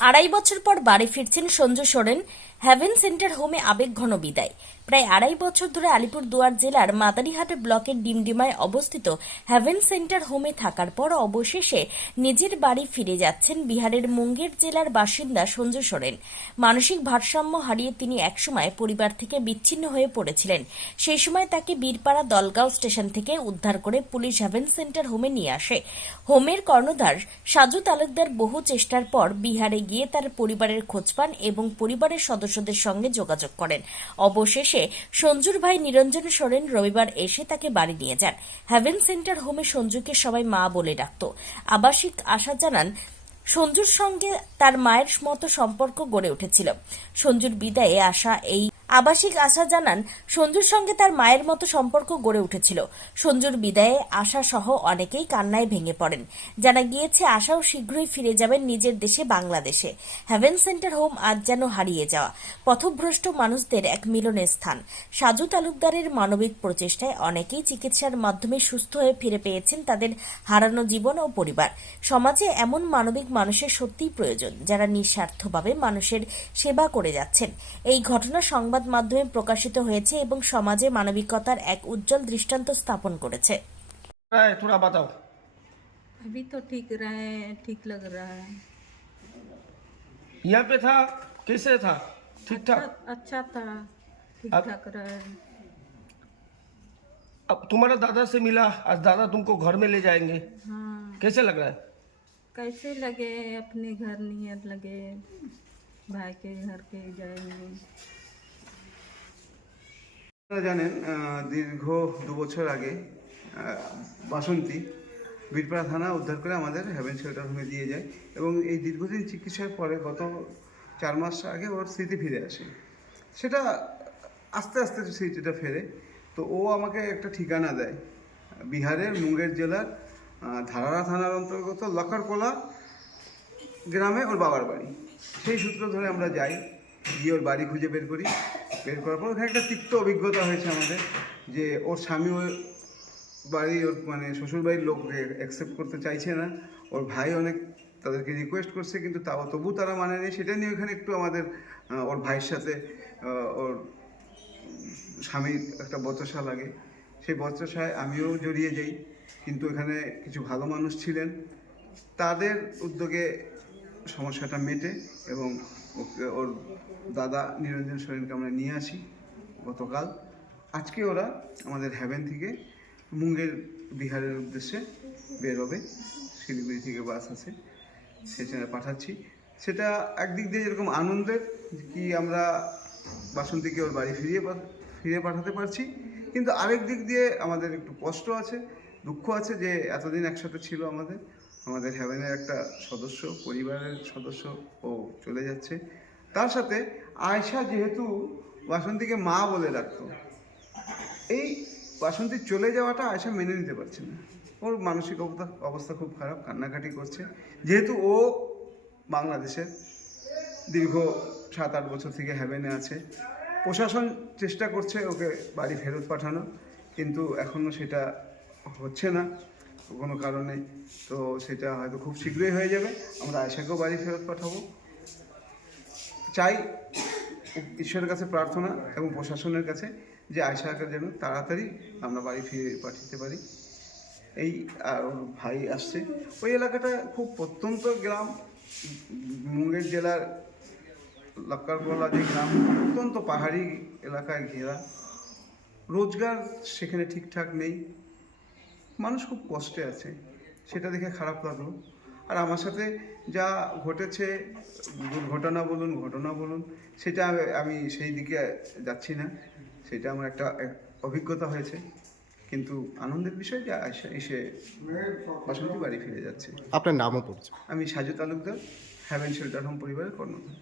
আড়াই বছর পর বাড়ি ফিরছেন সঞ্জু সোরেন। হ্যাভেন সেন্টার হোমে আবেগঘন বিদায়। প্রায় আড়াই বছর ধরে আলিপুর দুয়ার জেলার মাদারিহাট ব্লকের ডিমডিমায় অবস্থিত হ্যাভেন সেন্টার হোমে থাকার পর অবশেষে নিজের বাড়ি ফিরে যাচ্ছেন বিহারের মুঙ্গের জেলার বাসিন্দা সঞ্জু সোরেন। মানসিক ভারসাম্য হারিয়ে তিনি একসময় পরিবার থেকে বিচ্ছিন্ন হয়ে পড়েছিলেন। সেই সময় তাকে বীরপাড়া দলগাঁও স্টেশন থেকে উদ্ধার করে পুলিশ হ্যাভেন সেন্টার হোমে নিয়ে আসে। হোমের কর্ণধার সাজু তালুকদার বহু চেষ্টার পর বিহারে গিয়ে তার পরিবারের খোঁজ পান এবং পরিবারের সদস্যদের সঙ্গে যোগাযোগ করেন। অবশেষে সঞ্জুর ভাই নিরঞ্জন সোরেন রবিবার এসে তাকে বাড়ি নিয়ে যান। হ্যাভেন সেন্টার হোমে সঞ্জুকে সবাই মা বলে ডাকত। আবাসিক আশা জানান, সঞ্জুর সঙ্গে তার মায়ের মতো সম্পর্ক গড়ে উঠেছিল। সঞ্জুর বিদায়ে আসা এই আবাসিক আশা জানান, সঞ্জুর সঙ্গে তার মায়ের মতো সম্পর্ক গড়ে উঠেছিল। সঞ্জুর বিদায়ে আশা সহ অনেকেই কান্নায় ভেঙে পড়েন। জানা গিয়েছে, আশাও শীঘ্রই ফিরে যাবেন নিজের দেশে, বাংলাদেশে। হ্যাভেন সেন্টার হোম আজ যেন হারিয়ে যাওয়া, পথভ্রষ্ট মানুষদের এক মিলনের স্থান। সাজু তালুকদারের মানবিক প্রচেষ্টায় অনেকেই চিকিৎসার মাধ্যমে সুস্থ হয়ে ফিরে পেয়েছেন তাদের হারানো জীবন ও পরিবার। সমাজে এমন মানবিক মানুষের সত্যিই প্রয়োজন, যারা নিঃস্বার্থভাবে মানুষের সেবা করে যাচ্ছেন। এই ঘটনা সংবাদ মাধ্যমে প্রকাশিত হয়েছে এবং সমাজে মানবিকতার এক উজ্জ্বল দৃষ্টান্ত স্থাপন করেছে रहा है थोड़ा बताओ अभी तो ठीक रहे ठीक लग रहा है यहाँ पे था कैसे था ठीक ठाक अच्छा- अच्छा था ठीक अब- ठाक रहे अब तुम्हारा दादा से मिला आज दादा तुमको घर में ले जाएंगे हाँ कैसे लग रहा है कैसे लगे अपने घर नियत लगे भाई के घर के जाएंगे আপনারা জানেন দীর্ঘ দু বছর আগে বাসন্তী বীরপাড়া থানা উদ্ধার করে আমাদের হ্যাভেন শেল্টার হোমে দিয়ে যায় এবং এই দীর্ঘদিন চিকিৎসার পরে গত চার মাস আগে ওর স্মৃতি ফিরে আসে। সেটা আস্তে আস্তে স্মৃতিটা ফেরে। তো ও আমাকে একটা ঠিকানা দেয়, বিহারের মুঙ্গের জেলার ধারারা থানার অন্তর্গত লকারকোলা গ্রামে ওর বাবার বাড়ি। সেই সূত্র ধরে আমরা যাই, গিয়ে ওর বাড়ি খুঁজে বের করি। বের করার পর ওখানে একটা তিক্ত অভিজ্ঞতা হয়েছে আমাদের, যে ওর স্বামী ওর বাড়ি, ওর মানে শ্বশুরবাড়ির লোক অ্যাকসেপ্ট করতে চাইছে না। ওর ভাই অনেক তাদেরকে রিকোয়েস্ট করছে, কিন্তু তাও তবু তারা মানে নেই সেটা নিয়ে ওখানে একটু আমাদের ওর ভাইয়ের সাথে ওর স্বামীর একটা বচসা লাগে। সেই বচসায় আমিও জড়িয়ে যাই। কিন্তু এখানে কিছু ভালো মানুষ ছিলেন। তাদের উদ্যোগে সমস্যাটা মেটে এবং ওর দাদা নিরঞ্জন সোরেনকে আমরা নিয়ে আসি গতকাল। আজকে ওরা আমাদের হ্যাভেন থেকে মুঙ্গের বিহারের উদ্দেশ্যে বেরোবে, শিলিগুড়ি থেকে বাস আছে সেখানে পাঠাচ্ছি। সেটা একদিক দিয়ে যেরকম আনন্দের কি আমরা বাসন্তীকে ওর বাড়ি ফিরিয়ে ফিরে পাঠাতে পারছি, কিন্তু আরেক দিক দিয়ে আমাদের একটু কষ্ট আছে, দুঃখ আছে যে এতদিন একসাথে ছিল আমাদের। আমাদের হ্যাভেনের একটা সদস্য, পরিবারের সদস্য ও চলে যাচ্ছে। তার সাথে আয়শা যেহেতু বাসন্তীকে মা বলে ডাকতো, এই বাসন্তী চলে যাওয়াটা আয়সা মেনে নিতে পারছে না। ওর মানসিক অবস্থা অবস্থা খুব খারাপ, কান্নাকাটি করছে। যেহেতু ও বাংলাদেশের দীর্ঘ সাত আট বছর থেকে হ্যাভেনে আছে। প্রশাসন চেষ্টা করছে ওকে বাড়ি ফেরত পাঠানো, কিন্তু এখনও সেটা হচ্ছে না। কোনো কারণে, তো সেটা হয়তো খুব শীঘ্রই হয়ে যাবে। আমরা আয়সাকেও বাড়ি ফেরত পাঠাবো। চাই ঈশ্বরের কাছে প্রার্থনা এবং প্রশাসনের কাছে যে আয়সাকে যেন তাড়াতাড়ি আমরা বাড়ি ফিরে পাঠাতে পারি। এই আর ভাই আসছে। ওই এলাকাটা খুব প্রত্যন্ত গ্রাম। মুঙ্গের জেলার লক্কারকোলা যে গ্রাম, অত্যন্ত পাহাড়ি এলাকায় ঘেরা। রোজগার সেখানে ঠিকঠাক নেই। মানুষ খুব কষ্টে আছে সেটা দেখে খারাপ লাগল। আর আমার সাথে যা ঘটেছে দুর্ঘটনা বলুন ঘটনা বলুন সেটা আমি- সেই দিকে যাচ্ছি না। সেটা আমার একটা এক অভিজ্ঞতা হয়েছে কিন্তু আনন্দের বিষয় যে এসে বাসন্তী বাড়ি ফিরে যাচ্ছে। আপনার নামও পড়ছে। আমি Saju Talukdar haven shelter home পরিবারের কর্ণধার।